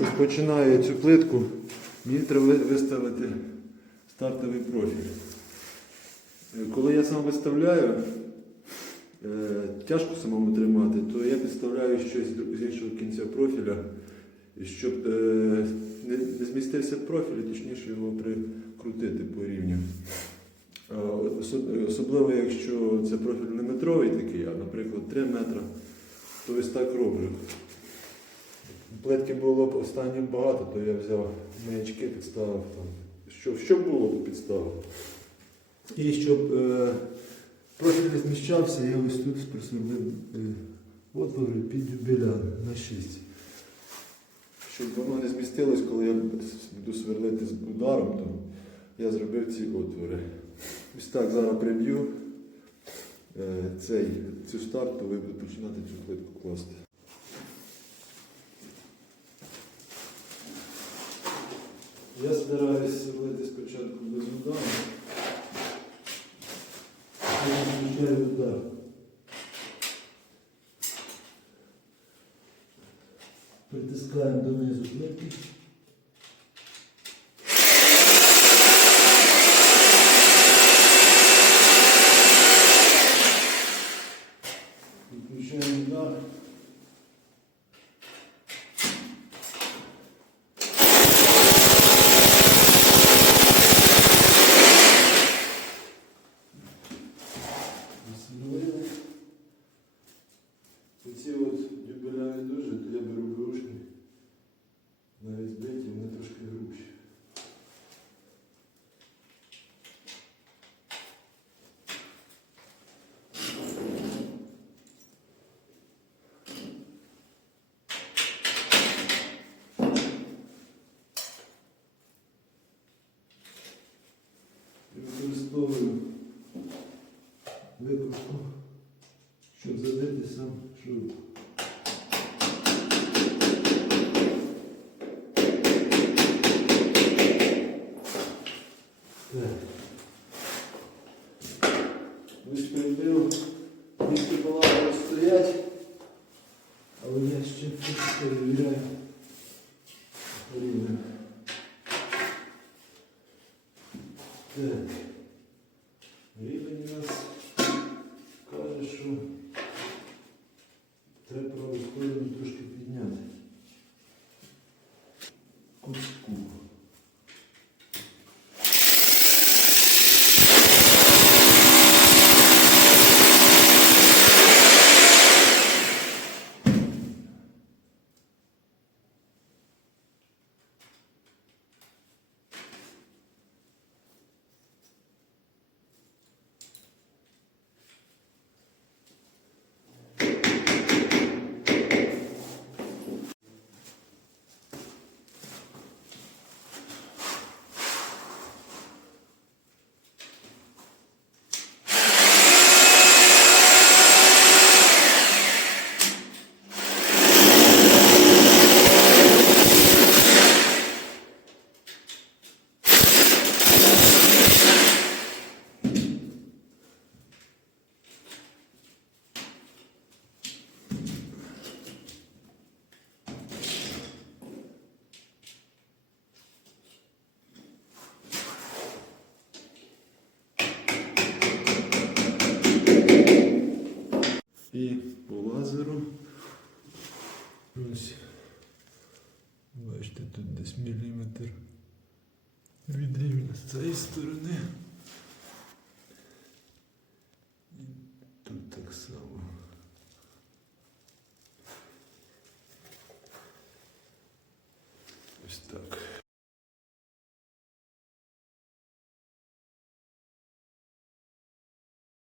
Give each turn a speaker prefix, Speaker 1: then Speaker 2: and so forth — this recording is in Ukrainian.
Speaker 1: розпочинаю цю плитку, мені треба виставити стартовий профіль. Е, Коли я сам виставляю, е, тяжко самому тримати, то я підставляю щось з іншого кінця профіля, щоб е, не, змістився профіль, точніше його прикрутити по рівню. Особливо, якщо це профіль не метровий такий, а, наприклад, 3 метри, то ось так роблю. Плитки було б останньо багато, то я взяв маячки, підставив там. Що, що було, то підставив. І щоб е, профіль не зміщався, я ось тут присверлив е, отвори під дюбеля на 6. Щоб воно не змістилось, коли я буду сверлити з ударом, то я зробив ці отвори. Ось так зараз приб'ю е, цей, цю старту, ви буду починати цю плитку класти. Я стараюсь сверлити спочатку без удару. Я включаю удар. Притискаємо донизу плитки. Засверлили. Оці от дюбеля не дуже, то я беру грушки. Навіть збиті, вони трошки грубші. І Використовую викрутку, щоб забити сам шуруп. Ось прибив, місце балаги стоять, але я ще перевіряю Кучку. І по лазеру. Ось. Бачите, тут десь міліметр від рівня з цієї сторони. І тут так само. Ось так.